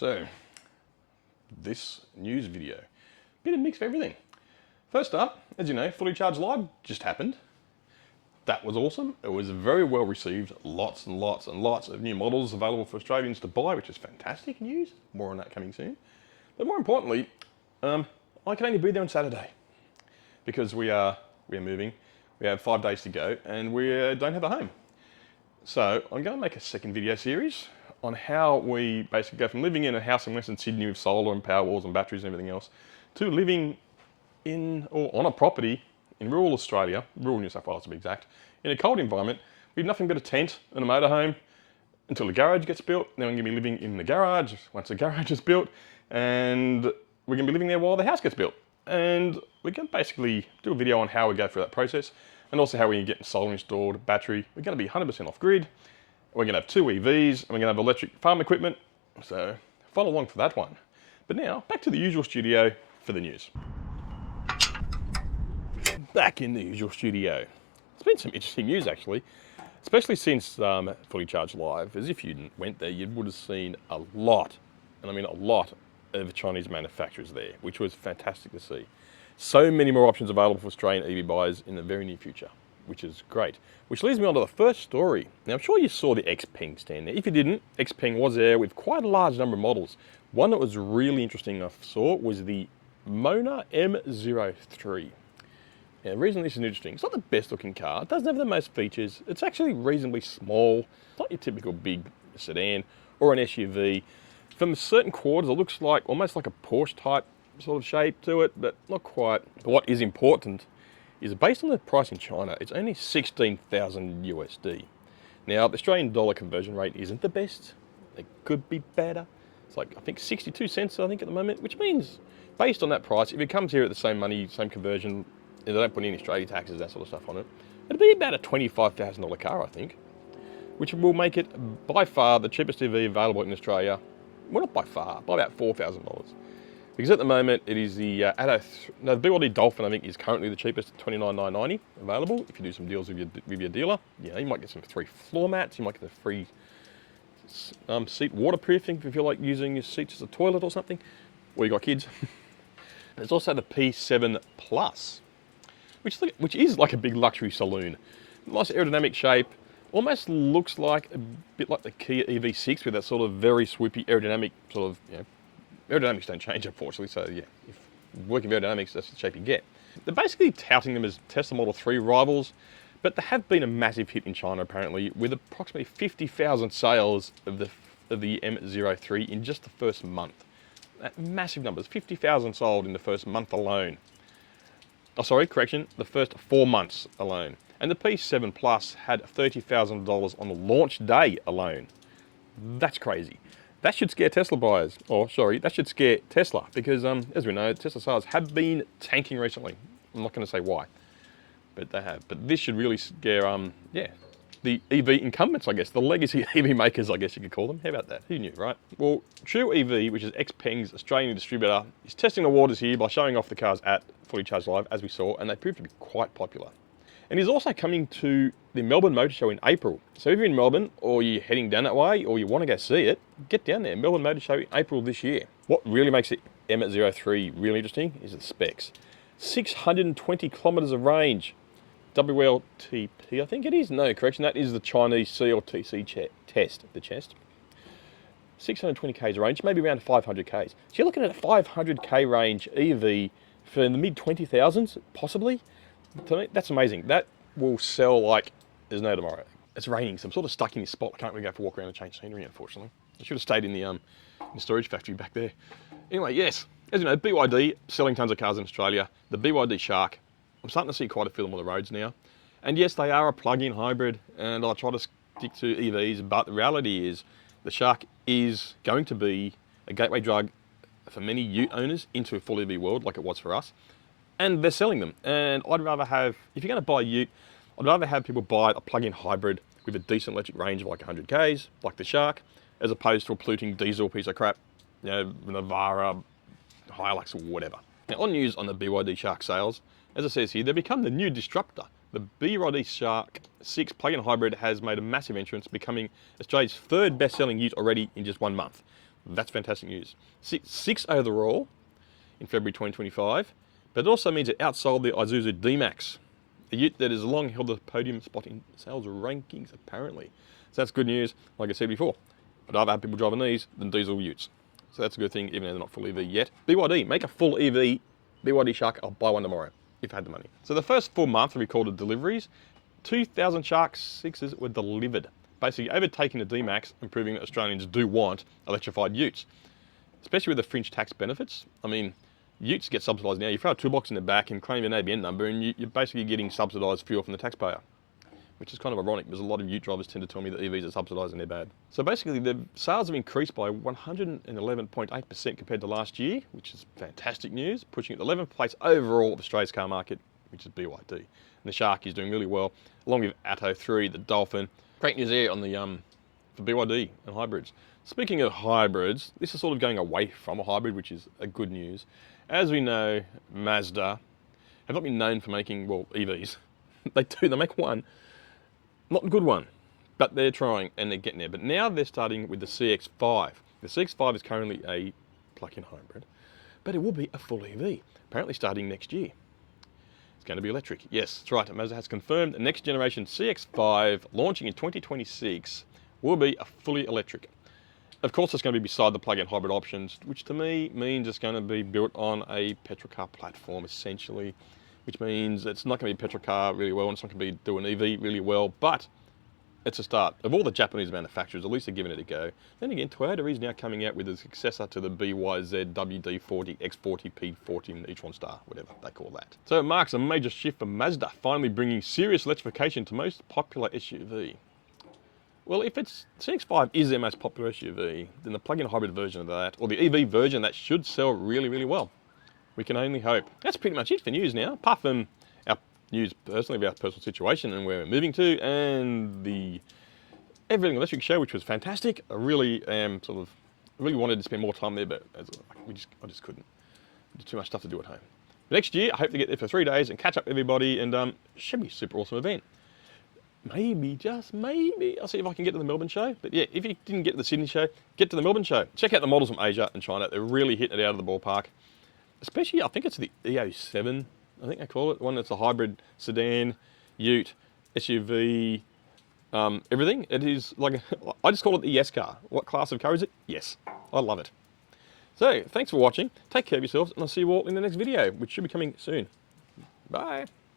So, this news video, bit of mix of everything. First up, as you know, Fully Charged Live just happened. That was awesome. It was very well received. Lots and lots and lots of new models available for Australians to buy, which is fantastic news. More on that coming soon. But more importantly, I can only be there on Saturday because we are moving. We have 5 days to go and we don't have a home. So I'm going to make a second video series on how we basically go from living in a house in Western Sydney with solar and power walls and batteries and everything else to living in or on a property in rural Australia, rural New South Wales to be exact, in a cold environment with nothing but a tent and a motorhome until the garage gets built. Then we're going to be living in the garage once the garage is built, and we're going to be living there while the house gets built. And we're going to basically do a video on how we go through that process and also how we get solar installed, battery. We're going to be 100% off grid. We're going to have 2 EVs and we're going to have electric farm equipment. So follow along for that one. But now back to the usual studio for the news. Back in the usual studio. It's been some interesting news actually, especially since Fully Charged Live. As if you went there, you would have seen a lot, and I mean a lot, of Chinese manufacturers there, which was fantastic to see. So many more options available for Australian EV buyers in the very near future, which is great. Which leads me on to the first story. Now I'm sure you saw the XPeng stand there. If you didn't, XPeng was there with quite a large number of models. One that was really interesting I saw was the Mona M03. Now, the reason this is interesting, it's not the best looking car, it doesn't have the most features, it's actually reasonably small, it's not your typical big sedan or an SUV. From certain quarters, it looks like almost like a Porsche type sort of shape to it, but not quite. But what is important is based on the price in China, it's only 16,000 USD. Now, the Australian dollar conversion rate isn't the best, it could be better. It's like, I think 62 cents, I think at the moment, which means based on that price, if it comes here at the same money, same conversion, and they don't put any Australia taxes, that sort of stuff on it, it'd be about a $25,000 car, I think, which will make it by far the cheapest EV available in Australia. Well, not by far, by about $4,000. Because at the moment, it is the the BYD Dolphin, I think, is currently the cheapest at $29,990 available. If you do some deals with your dealer, you know, you might get some free floor mats, you might get a free seat waterproofing if you like using your seats as a toilet or something, or you got kids. There's also the P7 Plus, which is like a big luxury saloon. Nice aerodynamic shape, almost looks like a bit like the Kia EV6 with that sort of very swoopy aerodynamic sort of, you know, aerodynamics don't change unfortunately, so yeah, if working with aerodynamics, that's the shape you get. They're basically touting them as Tesla Model 3 rivals, but they have been a massive hit in China apparently, with approximately 50,000 sales of the M03 in just the first month. Massive numbers, 50,000 sold in the first month alone. Oh, sorry, correction, the first 4 months alone. And the P7 Plus had $30,000 on the launch day alone. That's crazy. That should scare Tesla buyers. Or, sorry, that should scare Tesla because, as we know, Tesla sales have been tanking recently. I'm not going to say why, but they have. But this should really scare, yeah, the EV incumbents, I guess, the legacy EV makers, I guess you could call them. How about that? Who knew, right? Well, True EV, which is XPeng's Australian distributor, is testing the waters here by showing off the cars at Fully Charged Live, as we saw, and they proved to be quite popular. And he's also coming to the Melbourne Motor Show in April. So if you're in Melbourne, or you're heading down that way, or you want to go see it, get down there. Melbourne Motor Show in April this year. What really makes the M03 really interesting is the specs. 620 kilometres of range. WLTP, I think it is. No, correction, that is the Chinese CLTC test, the chest. 620 k's range, maybe around 500 k's. So you're looking at a 500 k range EV for the mid 20,000s, possibly. To me, that's amazing. That will sell like there's no tomorrow. It's raining, so I'm sort of stuck in this spot. I can't really go for a walk around and change scenery, unfortunately. I should have stayed in the storage factory back there. Anyway, yes, as you know, BYD selling tons of cars in Australia. The BYD Shark, I'm starting to see quite a few of them on the roads now. And yes, they are a plug-in hybrid, and I try to stick to EVs, but the reality is the Shark is going to be a gateway drug for many ute owners into a full EV world like it was for us. And they're selling them. And I'd rather have, if you're going to buy a ute, I'd rather have people buy a plug-in hybrid with a decent electric range of like 100 k's, like the Shark, as opposed to a polluting diesel piece of crap, you know, Navara, Hilux or whatever. Now on news on the BYD Shark sales, as it says here, they've become the new disruptor. The BYD Shark 6 plug-in hybrid has made a massive entrance, becoming Australia's 3rd best-selling ute already in just 1 month. That's fantastic news. Six overall in February 2025, but it also means it outsold the Isuzu D-Max, a ute that has long held the podium spot in sales rankings, apparently. So that's good news. Like I said before, I'd rather have people driving these than diesel utes. So that's a good thing, even though they're not full EV yet. BYD, make a full EV BYD Shark. I'll buy one tomorrow if I had the money. So the first full month of recorded deliveries, 2,000 Shark 6s were delivered, basically overtaking the D-Max and proving that Australians do want electrified utes, especially with the fringe tax benefits. I mean, utes get subsidised now. You throw a toolbox in the back and claim an ABN number and you're basically getting subsidised fuel from the taxpayer, which is kind of ironic because a lot of ute drivers tend to tell me that EVs are subsidised and they're bad. So basically the sales have increased by 111.8% compared to last year, which is fantastic news, pushing it to 11th place overall of Australia's car market, which is BYD. And the Shark is doing really well, along with Atto 3, the Dolphin. Great news there on the for BYD and hybrids. Speaking of hybrids, this is sort of going away from a hybrid, which is a good news. As we know, Mazda have not been known for making, well, EVs. They make one, not a good one, but they're trying and they're getting there. But now they're starting with the CX-5. The CX-5 is currently a plug-in hybrid, but it will be a full EV, apparently starting next year. It's going to be electric. Yes, that's right. Mazda has confirmed the next generation CX-5 launching in 2026 will be a fully electric. Of course, it's going to be beside the plug-in hybrid options, which to me means it's going to be built on a petrol car platform, essentially, which means it's not going to be a petrol car really well, and it's not going to be doing EV really well, but it's a start. Of all the Japanese manufacturers, at least they're giving it a go. Then again, Toyota is now coming out with a successor to the BYZ WD-40, X40, P40, and e-tron Star, whatever they call that. So it marks a major shift for Mazda, finally bringing serious electrification to most popular SUV. Well, if it's CX-5 is their most popular SUV, then the plug-in hybrid version of that, or the EV version, that should sell really, really well. We can only hope. That's pretty much it for news now, apart from our news personally about personal situation and where we're moving to, and the Everything Electric show, which was fantastic. I really really wanted to spend more time there, but I just couldn't. There's too much stuff to do at home. But next year, I hope to get there for 3 days and catch up with everybody, and should be a super awesome event. Maybe, just maybe, I'll see if I can get to the Melbourne show. But yeah, if you didn't get to the Sydney show, get to the Melbourne show. Check out the models from Asia and China. They're really hitting it out of the ballpark. Especially, I think it's the EO7, I think they call it. One that's a hybrid sedan, ute, SUV, everything. It is like, I just call it the yes car. What class of car is it? Yes. I love it. So, thanks for watching. Take care of yourselves, and I'll see you all in the next video, which should be coming soon. Bye.